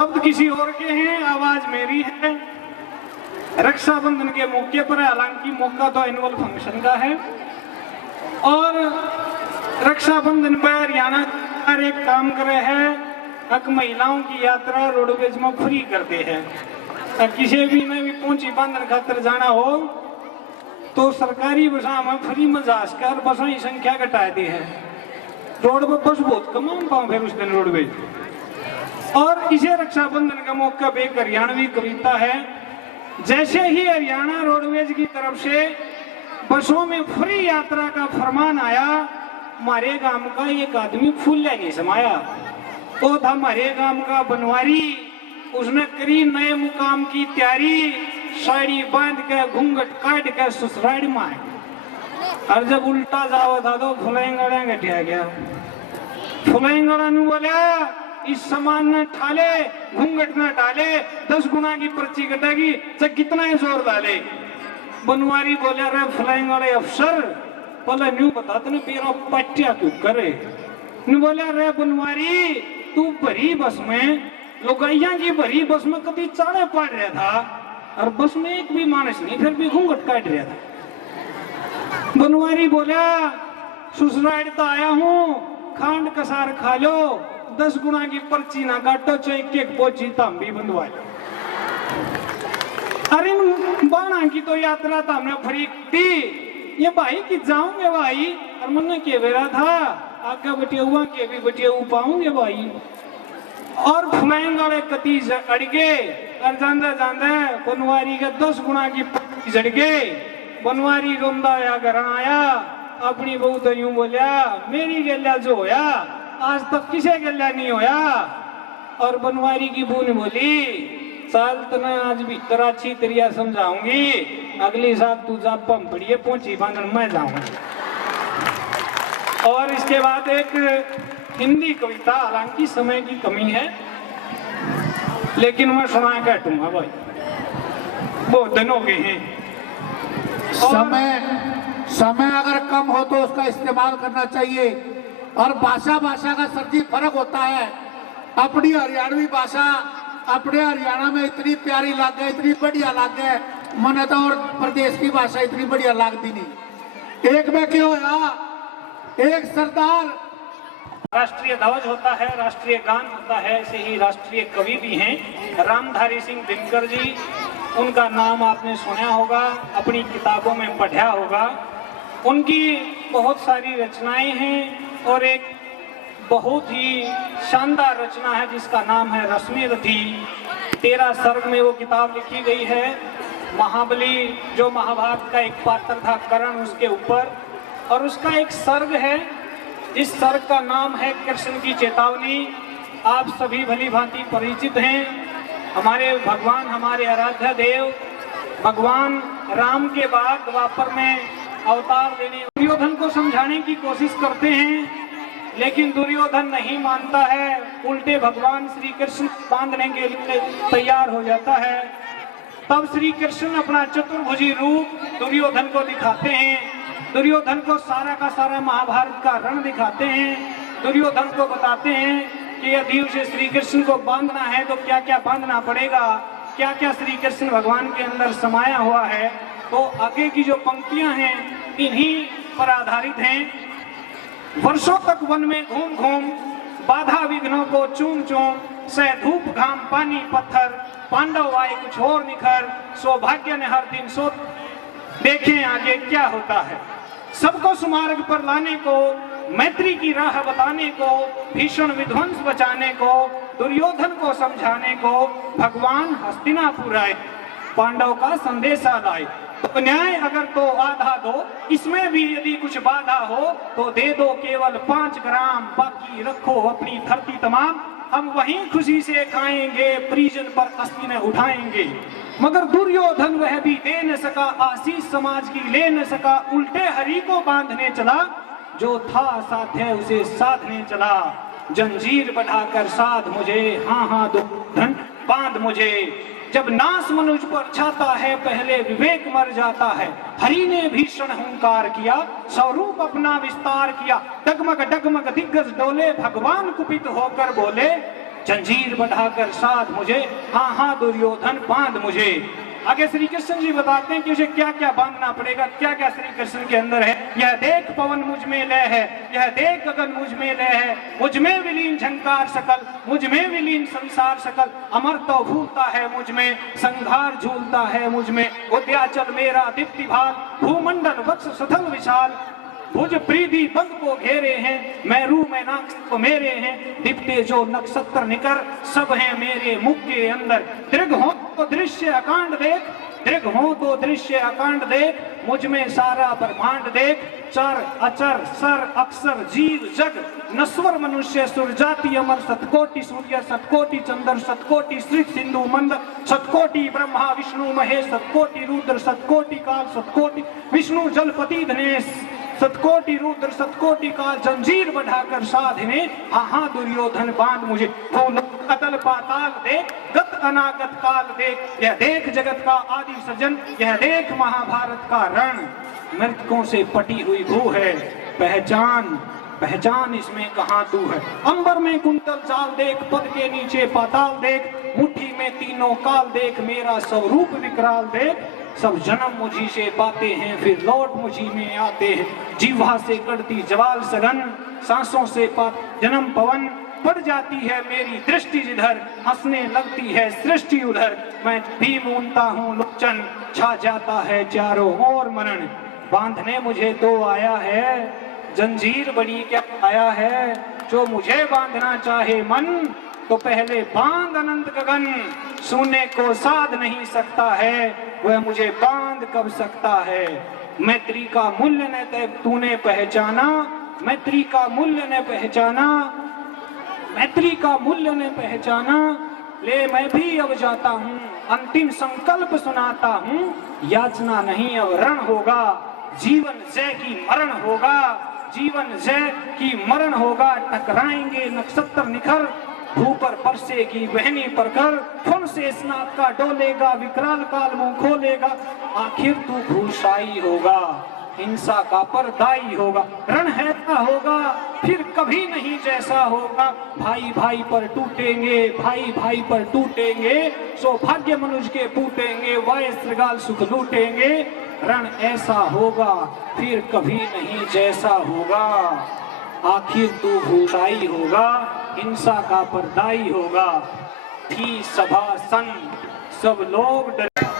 शब्द किसी और के हैं, आवाज मेरी है। रक्षाबंधन के मौके पर, हालांकि मौका तो एनुअल फंक्शन का है, और रक्षाबंधन पर हरियाणा सरकार एक काम करे है, अक महिलाओं की यात्रा रोडवेज में फ्री करते हैं। किसी भी में भी पहुंची बांधन खातर जाना हो तो सरकारी बसा में फ्री में जा कर बसों की संख्या घटाती है। रोड पर बस बहुत कम पाऊं फिर उस दिन रोडवेज। और इसे रक्षाबंधन का मौका पे एक हरियाणवी कविता है। जैसे ही हरियाणा रोडवेज की तरफ से बसों में फ्री यात्रा का फरमान आया, हमारे गांव का एक आदमी फूल नहीं समाया। वो था हमारे गांव का बनवारी, उसने करी नए मुकाम की तैयारी, साड़ी बांध के घूंघट काट के ससुराल में आए। और जब उल्टा जाओ था तो फुलाईगड़ा घटिया गया। फुलाईगड़ा ने बोला इस सामान न ठाले, घूंघट न डाले, 10 गुना की पर्ची कटेगी, चाहे कितना ही जोर डाले। बनवारी बोले रे फ्लाइंग वाले अफसर, बोला न्यू बता तने पेरा पट्टिया क्यों करे। न्यू बोले रे बनवारी, तू भरी बस में, लोगैया की भरी बस में कभी चाड़े पड़ रहा था और बस में एक भी मानस नहीं, फिर भी घूंघट काट रहा था। बनवारी बोला ससुराल तो आया हूँ, खांड कसार खा लो, 10 गुना की पर्ची ना काटो, चाहे एक पोची तांबी बंधवा लो। अरे बाणा की तो यात्रा तो हमने फ्री दी, ये भाई कि जाऊंगे भाई, और मन के बेरा था आगे बटिया के भी बटिया पाऊंगे भाई। और फ्लाइंग वाले कती अड़गे और जांदा जांदा बनवारी का 10 गुना की पर्ची जड़ गए। बनवारी रोंदा या घर आया, अपनी बहू तो यूं बोलिया मेरी गल्या जो होया आज तक किसे गल्या नहीं होया। और बनवारी की बहू ने बोली साल तना आज भी तरह अच्छी तरिया समझाऊंगी, अगली साल तू जा पंपड़िए पहुंची बांधन मैं जाऊंगी। और इसके बाद एक हिंदी कविता, हालांकि समय की कमी है लेकिन मैं सुना काटूंगा भाई, बहुत दिन हो गए हैं। समय अगर कम हो तो उसका इस्तेमाल करना चाहिए। और भाषा का सर्दी फर्क होता है। अपनी हरियाणवी भाषा अपने हरियाणा में इतनी प्यारी लागे, इतनी बढ़िया लागे, मन तो और प्रदेश की भाषा इतनी बढ़िया लगती नहीं। एक में क्यों होया, एक सरदार, राष्ट्रीय ध्वज होता है, राष्ट्रीय गान होता है, ऐसे ही राष्ट्रीय कवि भी हैं रामधारी सिंह दिनकर जी। उनका नाम आपने सुना होगा, अपनी किताबों में पढ़ा होगा। उनकी बहुत सारी रचनाएं हैं और एक बहुत ही शानदार रचना है जिसका नाम है रश्मि रथी। 13 सर्ग में वो किताब लिखी गई है। महाबली जो महाभारत का एक पात्र था कर्ण, उसके ऊपर, और उसका एक सर्ग है जिस सर्ग का नाम है कृष्ण की चेतावनी। आप सभी भली भांति परिचित हैं। हमारे भगवान, हमारे आराध्य देव भगवान राम के बाद द्वापर में अवतार लेने दुर्योधन को समझाने की कोशिश करते हैं, लेकिन दुर्योधन नहीं मानता है। उल्टे भगवान श्री कृष्ण बांधने के लिए तैयार हो जाता है। तब श्री कृष्ण अपना चतुर्भुजी रूप दुर्योधन को दिखाते हैं। दुर्योधन को सारा का सारा महाभारत का रण दिखाते हैं। दुर्योधन को बताते हैं कि यदि उसे श्री कृष्ण को बांधना है तो क्या क्या बांधना पड़ेगा, क्या क्या श्री कृष्ण भगवान के अंदर समाया हुआ है। तो आगे की जो पंक्तियां हैं इन्हीं पर आधारित हैं। वर्षों तक वन में घूम घूम, बाधा विघ्नों को चूम चूम, सह धूप घाम पानी पत्थर, पांडव आए कुछ और निखर, सौभाग्य ने हर दिन सो देखें आगे क्या होता है। सबको सुमार्ग पर लाने को, मैत्री की राह बताने को, भीषण विध्वंस बचाने को, दुर्योधन को समझाने को भगवान हस्तिनापुर आए, पांडव का संदेशा लाए। तो न्याय अगर तो आधा दो, इसमें भी यदि कुछ बाधा हो तो दे दो केवल 5 ग्राम, बाकी रखो अपनी धरती तमाम। हम वहीं खुशी से खाएंगे, परिजन पर अस्ति न उठाएंगे। मगर दुर्योधन वह भी दे न सका, आशीष समाज की ले न सका, उल्टे हरि को बांधने चला, जो था साध्य उसे साधने चला। जंजीर बढ़ाकर साध मुझे, हाँ हाँ दुर्योधन बांध मुझे। जब नाश मनुष्य पर छाता है पहले विवेक मर जाता है। हरि ने भीषण हुंकार किया, स्वरूप अपना विस्तार किया। डगमग डगमग दिग्गज डोले, भगवान कुपित होकर बोले, जंजीर बढ़ाकर साध मुझे, हाँ हाँ दुर्योधन बांध मुझे। आगे श्री कृष्ण जी बताते हैं कि उसे क्या क्या बांधना पड़ेगा, क्या क्या श्री कृष्ण के अंदर है। यह देख पवन मुझ में लय है, यह देख गगन मुझ में लय है, मुझ में विलीन झंकार सकल, मुझ में विलीन संसार सकल, अमर तो भूलता है मुझ में, संघार झूलता है मुझ में, उद्याचल मेरा दीप्ति भाल, भूमंडल वत्स सथल विशाल, भुज प्रीति पंख को घेरे हैं, मैरू में नाक मेरे हैं, दिपते जो नक्षत्र निकर, सब हैं मेरे मुख के अंदर। दृग हो तो दृश्य अकांड देख, दृग हो तो दृश्य अकांड देख, मुझ में सारा ब्रह्मांड देख, चर अचर सर अक्षर जीव जग, नस्वर मनुष्य सुर जाति अमर, सतकोटि सूर्य सतकोटि चंद्र सतकोटि श्री सिंधु मंद, सतकोटि ब्रह्मा विष्णु महेश, सतकोटि रुद्र सतकोटि काल, सतकोटि विष्णु जलपति धनेश, सतकोटि रुद्र सतकोटि काल, जंजीर बढ़ाकर साधने, हाँ हाँ दुर्योधन बांध मुझे। अतल पाताल देख, गत अनागत काल देख, यह देख जगत का आदि सृजन, यह देख महाभारत का रण, मृतकों से पटी हुई भू है, पहचान पहचान इसमें कहाँ तू है। अंबर में कुंतल चाल देख, पद के नीचे पाताल देख, मुट्ठी में तीनों काल देख, मेरा स्वरूप विकराल देख, सब जन्म मुझी से पाते हैं, फिर लौट मुझी में आते हैं, जीवा से कड़ती ज्वाल सघन, सांसों से जन्म पवन, पड़ जाती है मेरी दृष्टि जिधर, हंसने लगती है सृष्टि उधर, मैं भी मूंदता हूँ लोचन, छा जाता है चारों ओर मरण, बांधने मुझे तो आया है, जंजीर बड़ी क्या आया है, जो मुझे बांधना चाहे मन, तो पहले बांध अनंत गगन, सुनने को साध नहीं सकता है, वह मुझे बांध कब सकता है। मैत्री का मूल्य न तूने पहचाना, मैत्री का मूल्य न पहचाना, मैत्री का मूल्य न पहचाना, ले मैं भी अब जाता हूँ, अंतिम संकल्प सुनाता हूँ, याचना नहीं अब रण होगा, जीवन जय की मरण होगा, जीवन जय की मरण होगा, टकराएंगे नक्षत्र निखर, भू पर बरसेगी बहनी पर कर, फुन से स्नात का डोलेगा, विकराल काल मुंह खोलेगा, आखिर तू भूषाई होगा, हिंसा का परदाई होगा, रण है होगा फिर कभी नहीं जैसा होगा, भाई भाई पर टूटेंगे, भाई भाई पर टूटेंगे, सौभाग्य मनुष्य के फूटेंगे, वाय श्रृगाल सुख लूटेंगे, रण ऐसा होगा फिर कभी नहीं जैसा होगा, आखिर तू भूषाई होगा, हिंसा का परदाई होगा। थी सभा सन सब लोग डरे।